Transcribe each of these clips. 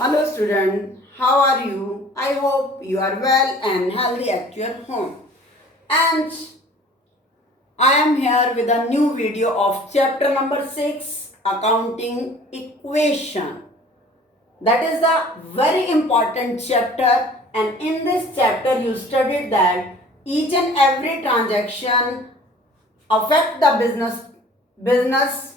Hello student, how are you? I hope you are well and healthy at your home. And I am here with a new video of chapter number 6, Accounting Equation. That is the very important chapter, and in this chapter you studied that each and every transaction affect the business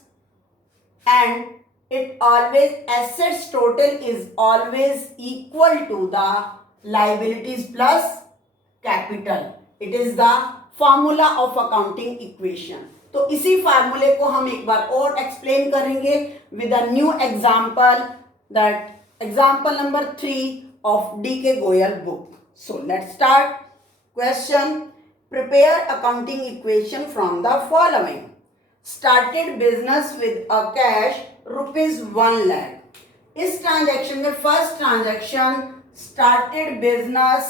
and it always assets total is always equal to the liabilities plus capital. It is the formula of accounting equation. तो इसी फार्मूले को हम एक बार और explain करेंगे with a new example, that example number 3 of D K Goyal book. So let's start. Question: prepare accounting equation from the following. Started business with a cash rupees 1 lakh. इस transaction में first transaction started business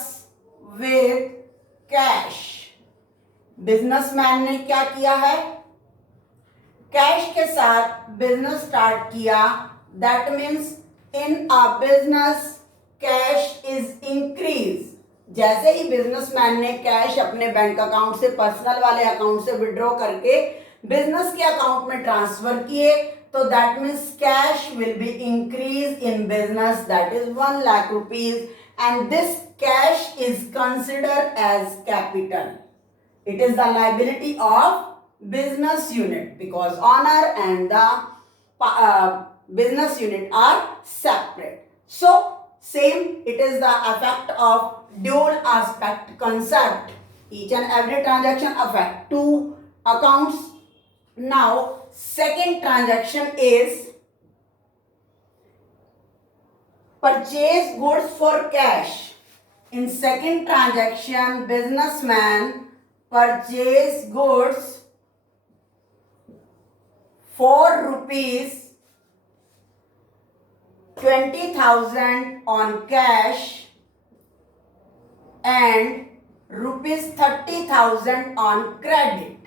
with cash. Businessman ने क्या किया है? Cash के साथ business start किया. That means in a business cash is increase. जैसे ही बिजनेसमैन ने कैश अपने बैंक अकाउंट से, पर्सनल वाले अकाउंट से विड्रॉ करके बिजनेस के अकाउंट में ट्रांसफर किए, तो that means cash will be increase in business, that is 1 lakh rupees, and this cash is considered as capital. It is the liability of business unit because owner and the business unit are separate. So same, it is the effect of dual aspect concept. Each and every transaction affect two accounts. Now second transaction is purchase goods for cash. In second transaction, businessman purchase goods for rupees 20,000 on cash and rupees 30,000 on credit.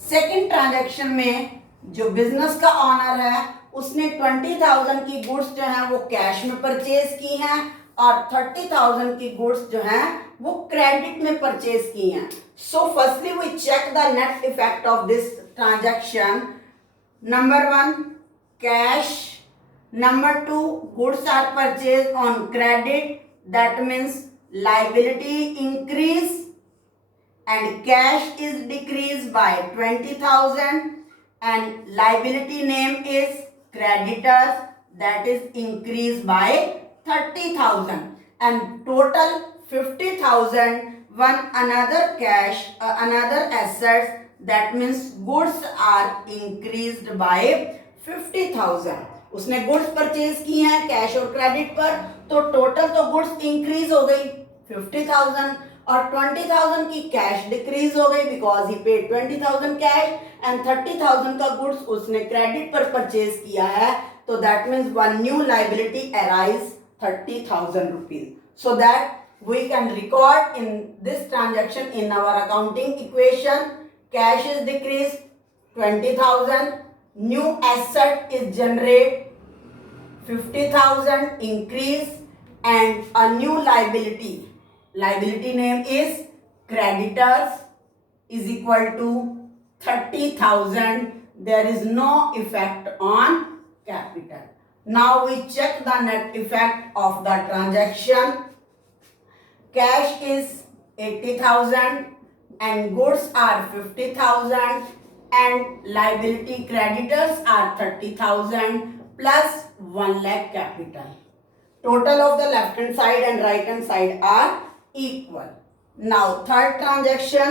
Second transaction में जो business का honour है उसने 20,000 की goods जो है वो cash में परचेज की हैं और 30,000 की गुड्स जो हैं वो क्रेडिट में परचेज की हैं. So firstly we check the net effect of this transaction. Number 1 cash, number 2 goods are purchase on credit, that means liability increase and cash is decreased by 20,000 and liability name is creditors, that is increased by 30,000 and total 50,000. One another cash, another assets, that means goods are increased by 50,000. उसने goods purchase की हैं cash और credit पर, तो total तो goods increase हो गई 50,000 और 20,000 की कैश डिक्रीज हो गई because he paid 20,000 cash and 30,000 का गुड्स उसने क्रेडिट पर परचेज किया है. तो that means one new liability arise 30,000 rupees. So that we can record in this transaction in our accounting equation. Cash is decreased 20,000, new asset is generate 50,000 increase and a new liability name is creditors is equal to 30,000. There is no effect on capital. Now we check the net effect of the transaction. Cash is 80,000 and goods are 50,000 and liability creditors are 30,000 plus 1 lakh capital. Total of the left hand side and right hand side are equal. Now third transaction,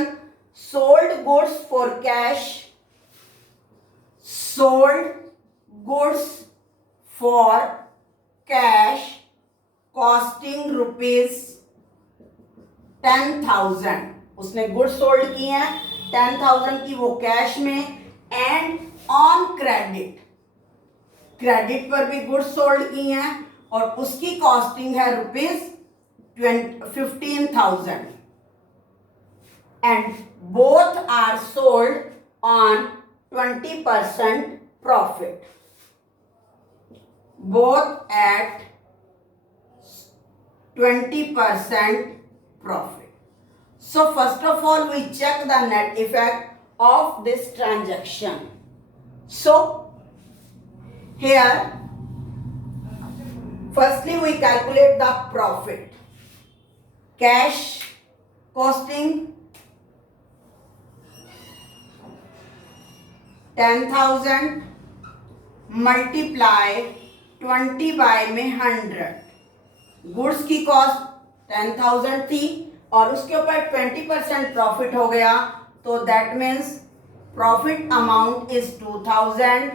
sold goods for cash. Sold goods for cash costing rupees 10,000. उसने goods sold की हैं 10,000 की वो cash में and on credit पर भी goods sold की हैं और उसकी कॉस्टिंग है rupees 15,000 and both are sold on 20% profit. both at 20% profit. So first of all, we check the net effect of this transaction. So here, firstly we calculate the profit. Cash costing 10,000 multiply 20 by में 100. Goods की cost 10,000 थी और उसके ऊपर 20% profit हो गया, तो that means profit amount is 2,000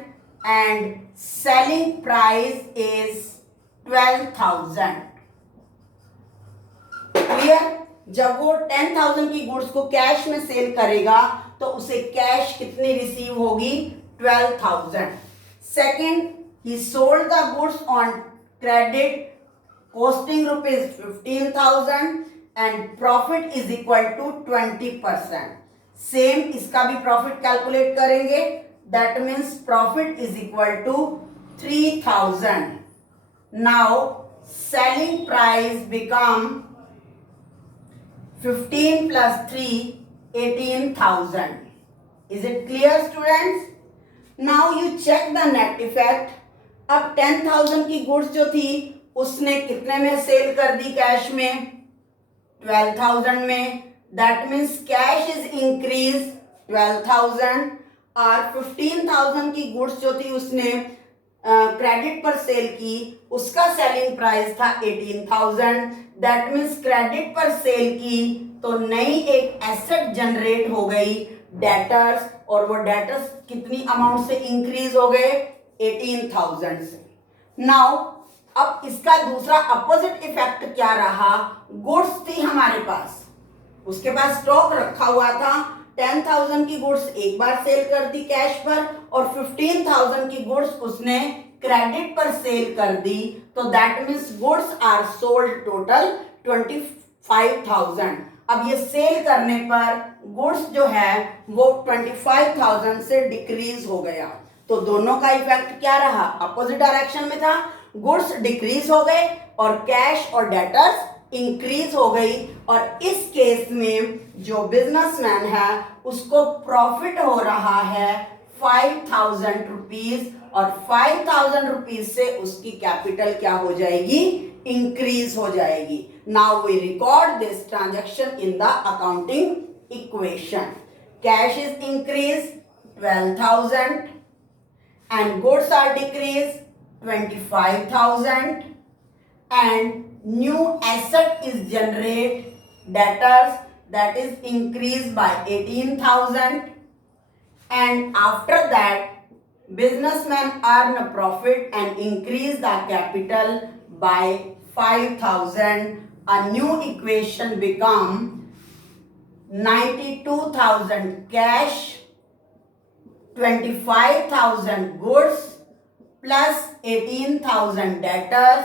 and selling price is 12,000. Clear? जब वो 10,000 की गुड्स को कैश में सेल करेगा तो उसे कैश कितनी रिसीव होगी? 12,000. Second, he sold the goods on credit costing rupees 15,000 and profit is equal to 20%. Same इसका भी प्रॉफिट कैलकुलेट करेंगे. That means profit is equal to 3,000. Now selling price become 15 plus 3, 18,000. Is it clear, students? Now you check the net effect. अब 10,000 की goods जो थी उसने कितने में सेल कर दी? कैश में 12,000 में. That means cash is increase 12,000 और 15,000 की गुड्स जो थी उसने क्रेडिट पर सेल की, उसका सेलिंग प्राइस था 18,000. दैट मीन्स क्रेडिट पर सेल की तो नई एक एसेट जनरेट हो गई, डेटर्स, और वो डेटर्स कितनी अमाउंट से इंक्रीज हो गए? 18,000 से. नाउ अब इसका दूसरा अपोजिट इफेक्ट क्या रहा? गुड्स थी हमारे पास, उसके पास स्टॉक रखा हुआ था. 10,000 की गुड्स एक बार सेल कर दी कैश पर और 15,000 की गुड्स उसने क्रेडिट पर सेल कर दी. तो that means goods are sold total 25,000. अब ये सेल करने पर गुड्स जो है वो 25,000 से डिक्रीज हो गया. तो दोनों का इफेक्ट क्या रहा? अपोजिट डायरेक्शन में था. गुड्स डिक्रीज हो गए और कैश और डेटर्स इंक्रीज हो गई. और इस केस में जो बिजनेसमैन है उसको प्रॉफिट हो रहा है 5,000 रुपीज और 5,000 रुपीज से उसकी कैपिटल क्या हो जाएगी? इंक्रीज हो जाएगी. Now we record this transaction in the accounting equation. Cash is increase 12,000 and goods are decreased 25,000 and new asset is generate, debtors, that is increased by 18,000, and after that businessman earn a profit and increase the capital by 5,000. A new equation become 92,000 cash, 25,000 goods plus 18,000 debtors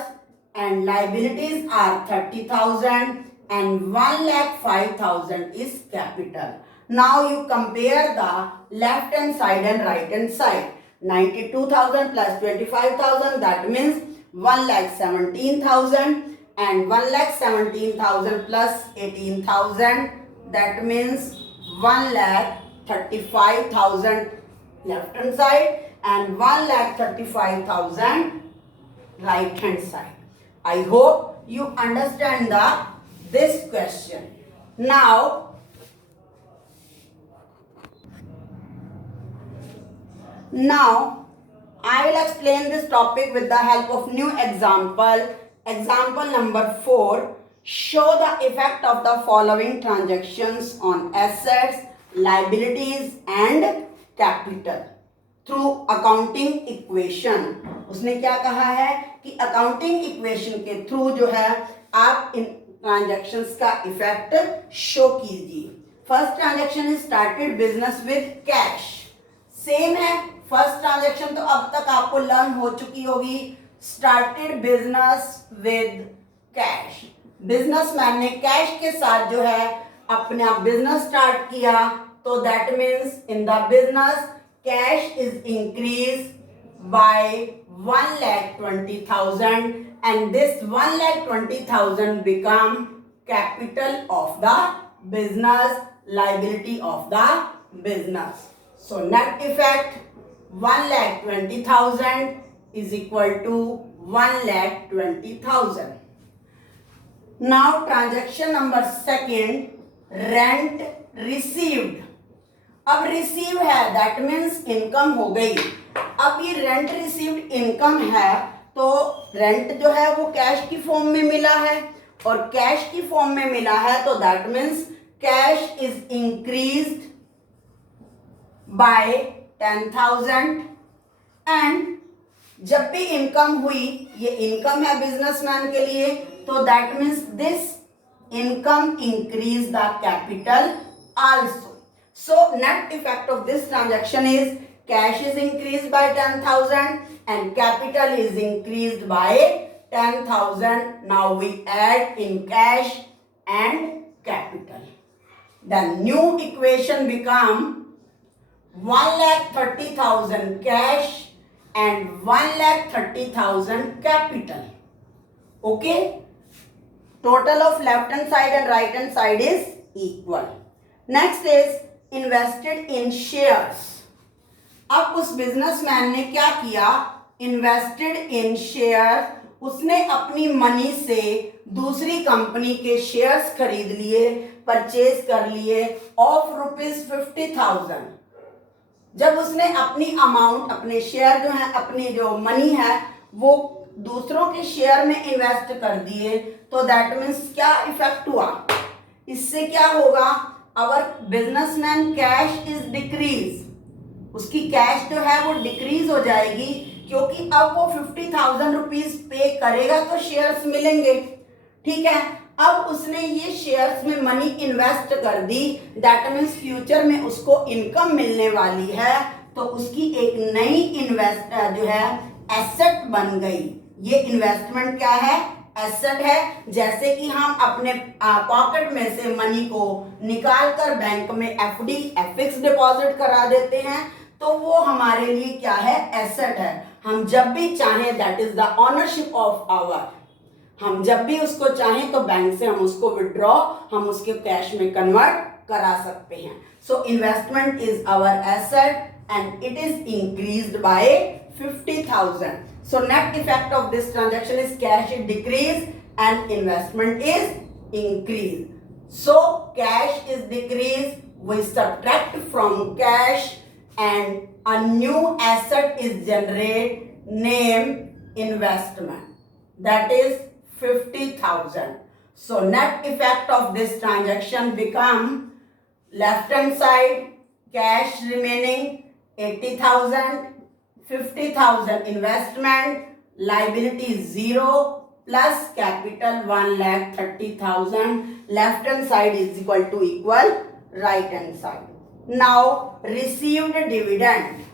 and liabilities are 30,000 and 1,05,000 is capital. Now you compare the left hand side and right hand side. 92,000 plus 25,000, that means 1,17,000 and 1,17,000 plus 18,000, that means 1,35,000 left hand side and 1,35,000 right hand side. I hope you understand this question. Now I will explain this topic with the help of new example. Example number 4. Show the effect of the following transactions on assets, liabilities and capital through accounting equation. उसने क्या कहा है कि accounting equation के through जो है आप इन transactions का इफेक्ट शो कीजिए. First transaction is started business with cash. Same है, फर्स्ट ट्रांजैक्शन तो अब तक आपको लर्न हो चुकी होगी. Started business with cash. Businessman ने कैश के साथ जो है अपना बिजनेस स्टार्ट किया, तो that means in the business cash is increase by 1,20,000 and this 1,20,000 become capital of the business, liability of the business. So net effect 1,20,000 is equal to 1,20,000. Now transaction number second, rent received. अब receive है that means income हो गई. अब ये rent received income है तो rent जो है वो कैश की फॉर्म में मिला है और कैश की फॉर्म में मिला है तो that means cash is increased bye 10,000 and जब भी इनकम हुई, ये इनकम है बिजनेसमैन के लिए, तो that means this income increase the capital also. So net effect of this transaction is cash is increased by 10,000 and capital is increased by 10,000. Now we add in cash and capital. The new equation become 1,30,000 cash and 1,30,000 capital. Okay? Total of left hand side and right hand side is equal. Next is invested in shares. अब उस businessman ने क्या किया, invested in share, उसने अपनी money से दूसरी company के शेयर्स खरीद लिए, परचेज कर लिए ऑफ ₹50,000. जब उसने अपनी अमाउंट, अपने शेयर जो है, अपनी जो मनी है वो दूसरों के शेयर में इन्वेस्ट कर दिए तो दैट मीन्स क्या इफेक्ट हुआ, इससे क्या होगा, अवर बिजनेसमैन कैश इज डिक्रीज, उसकी कैश जो है वो डिक्रीज हो जाएगी क्योंकि अब वो 50,000 रुपीज पे करेगा तो शेयर्स मिलेंगे. ठीक है, अब उसने ये शेयर्स में मनी इन्वेस्ट कर दी, दैट मीन्स फ्यूचर में उसको इनकम मिलने वाली है तो उसकी एक नई इन्वेस्ट जो है एसेट बन गई. ये इन्वेस्टमेंट क्या है, एसेट है. जैसे कि हम अपने पॉकेट में से मनी को निकाल कर बैंक में एफडी, फिक्स डिपॉजिट करा देते हैं तो वो हमारे लिए क्या है, एसेट है. हम जब भी चाहें, that is the ownership of our, हम जब भी उसको चाहें तो बैंक से हम उसको विड्रॉ, हम उसके कैश में कन्वर्ट करा सकते हैं. So investment is our asset and it is increased by 50,000. So net effect of this transaction is cash is decreased and investment is increased. So cash is decreased, we subtract from cash and a new asset is generated, name investment, that is 50,000. So net effect of this transaction become left hand side cash remaining 80,000, 50,000 investment, liability 0 plus capital 1,30,000. Left hand side is equal right hand side. Now received dividend,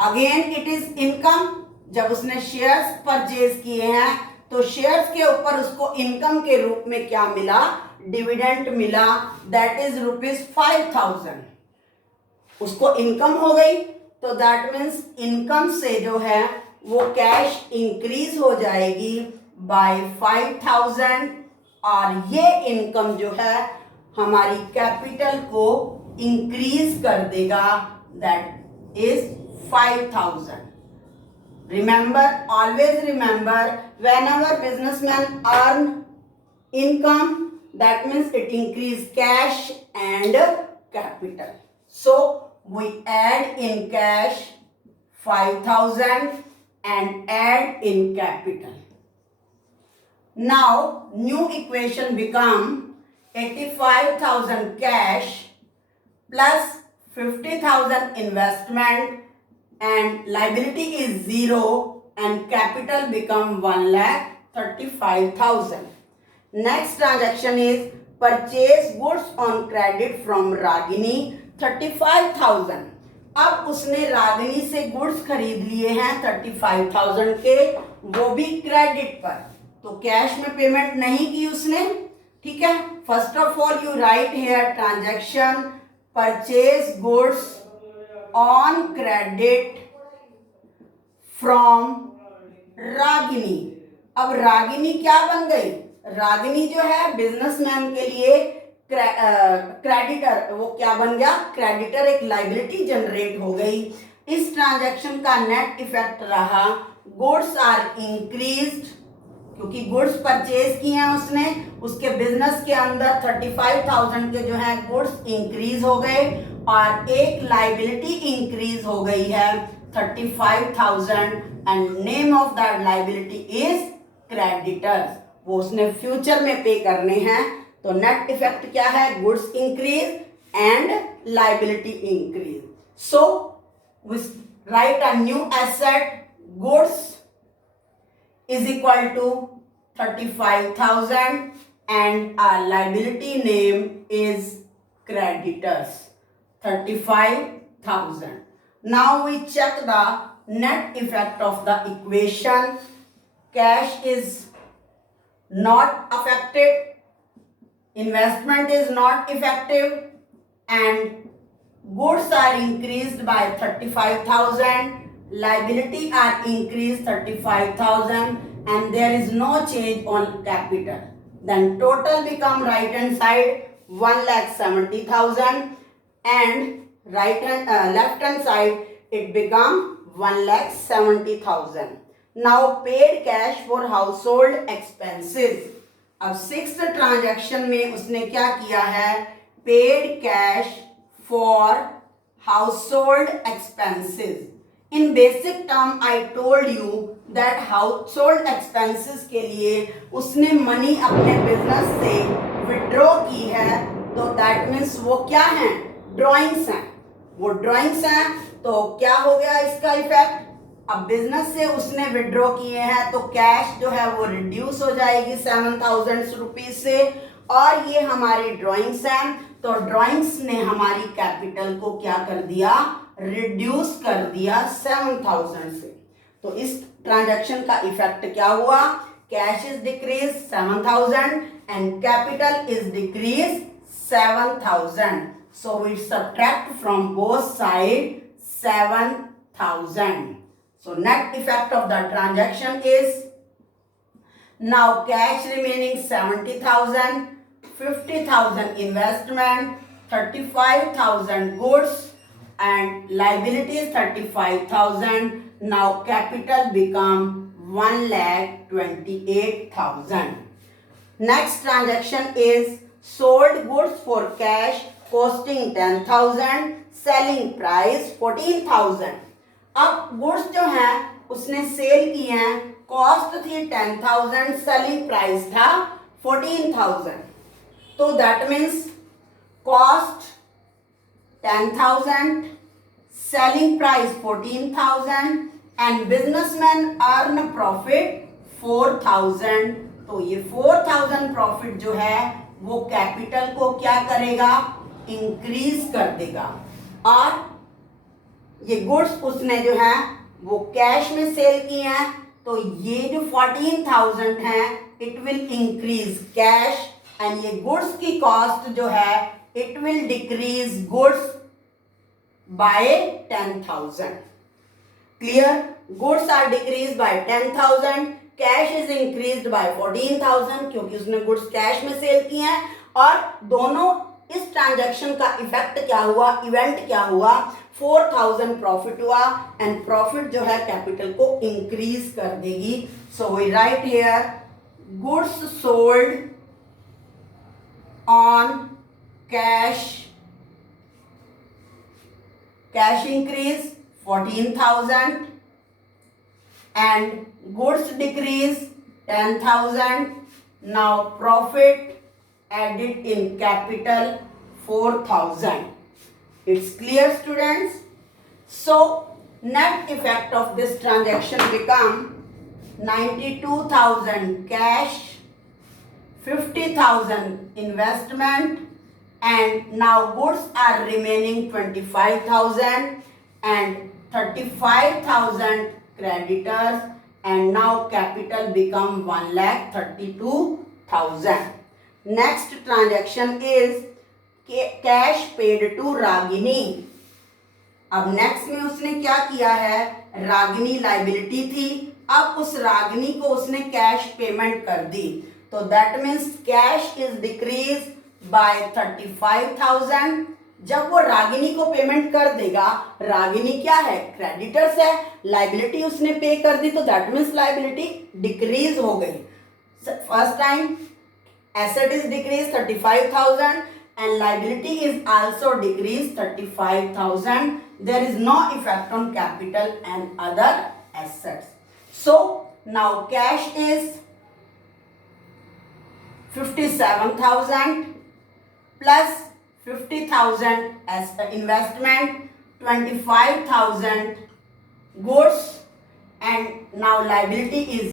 again it is income. जब उसने shares purchase किए हैं तो shares के ऊपर उसको income के रूप में क्या मिला, डिविडेंड मिला, दैट इज ₹5,000. उसको इनकम हो गई तो दैट मीन्स इनकम से जो है वो कैश इंक्रीज हो जाएगी बाय 5,000 और ये इनकम जो है हमारी कैपिटल को इंक्रीज कर देगा, that is 5,000. Remember, always remember, whenever businessman earn income, that means it increase cash and capital. So we add in cash 5,000 and add in capital. Now new equation become 85,000 cash plus 50,000 investment and liability is 0 and capital become 1,35,000. Next transaction is purchase goods on credit from Ragini 35,000. अब उसने रागिनी से goods खरीद लिए हैं 35,000 के, वो भी credit पर, तो कैश में पेमेंट नहीं की उसने. ठीक है, first of all you right here transaction purchase goods on credit from Ragini. अब रागिनी क्या बन गई? रागिनी जो है बिजनेसमैन के लिए क्रेडिटर, वो क्या बन गया? क्रेडिटर। एक लाइबिलिटी जनरेट हो गई। इस ट्रांजैक्शन का नेट इफेक्ट रहा गुड्स आर इंक्रीज्ड, क्योंकि गुड्स परचेज किए हैं उसने, उसके बिजनेस के अंदर 35,000 के जो है गुड्स इंक्रीज हो गए और एक लाइबिलिटी इंक्रीज हो गई है 35,000 and name of that liability is creditors. वो उसने फ्यूचर में पे करने हैं। तो नेट इफेक्ट क्या है? Goods increase and liability increase. So we write a new asset goods is equal to 35,000 and our liability name is creditors 35,000. Now we check the net effect of the equation. Cash is not affected, investment is not effective, and goods are increased by 35,000, liability are increased 35,000, and there is no change on capital. Then total become right hand side 1,70,000 and left hand side it become 1,70,000. Now paid cash for household expenses. अब sixth transaction में उसने क्या किया है? Paid cash for household expenses. In basic term I told you that household expenses के लिए उसने money अपने बिजनेस से विड्रॉ की है, तो दैट मीन्स वो क्या हैं? ड्रॉइंग्स हैं। वो ड्रॉइंग्स हैं, तो क्या हो गया इसका इफेक्ट? अब बिजनेस से उसने विड्रॉ किए हैं तो कैश जो है वो रिड्यूस हो जाएगी 7,000 रुपीज से, और ये हमारी ड्रॉइंग्स हैं, तो ड्रॉइंग्स ने हमारी कैपिटल को क्या कर दिया? रिड्यूस कर दिया 7,000 से। तो इस ट्रांजैक्शन का इफेक्ट क्या हुआ? Cash is decrease 7,000 and capital is decrease 7,000. So we subtract from both side 7,000. So net effect of the transaction is now cash remaining 70,000, 50,000 investment, 35,000 goods, and liabilities 35,000. Now capital become 1,28,000. Next transaction is sold goods for cash costing 10,000, selling price 14,000. अब goods जो हैं उसने cell किए हैं, cost थी 10,000, selling price था 14,000, तो that means cost 10,000, selling price 14,000 and businessman earn profit 4,000. तो ये 4,000 प्रॉफिट जो है वो कैपिटल को क्या करेगा? इंक्रीज कर देगा। और ये गुड्स उसने जो है वो कैश में सेल किए हैं, तो ये जो 14,000 है it will increase cash, and ये गुड्स की कॉस्ट जो है it will decrease goods by 10,000. Clear? Goods are decrease by 10,000, cash is increased by 14,000 क्योंकि उसने गुड्स कैश में सेल किए हैं, और दोनों इस ट्रांजैक्शन का इफेक्ट क्या हुआ? इवेंट क्या हुआ? 4,000 प्रॉफिट हुआ, एंड प्रॉफिट जो है कैपिटल को इंक्रीज कर देगी. So we write here goods sold on cash, cash increase 14,000 and goods decrease 10,000. Now profit added in capital 4,000. It's clear, students? So net effect of this transaction become 92,000 cash, 50,000 investment, and now goods are remaining 25,000 and 35,000 creditors, and now capital become 1,32,000. Next transaction is cash paid to Ragini. अब next में उसने क्या किया है, Ragini liability थी, अब उस रागिनी को उसने कैश पेमेंट कर दी, तो that means cash is decrease by 35,000। जब वो रागिनी को पेमेंट कर देगा, रागिनी क्या है, क्रेडिटर्स है, लाइबिलिटी उसने पे कर दी, तो दैट मीन्स लाइबिलिटी डिक्रीज हो गई। First time asset is decreased 35,000 and liability is also decreased 35,000. There is no effect on capital and other assets. So now cash is 57,000 plus 50,000 as investment, 25,000 goods, and now liability is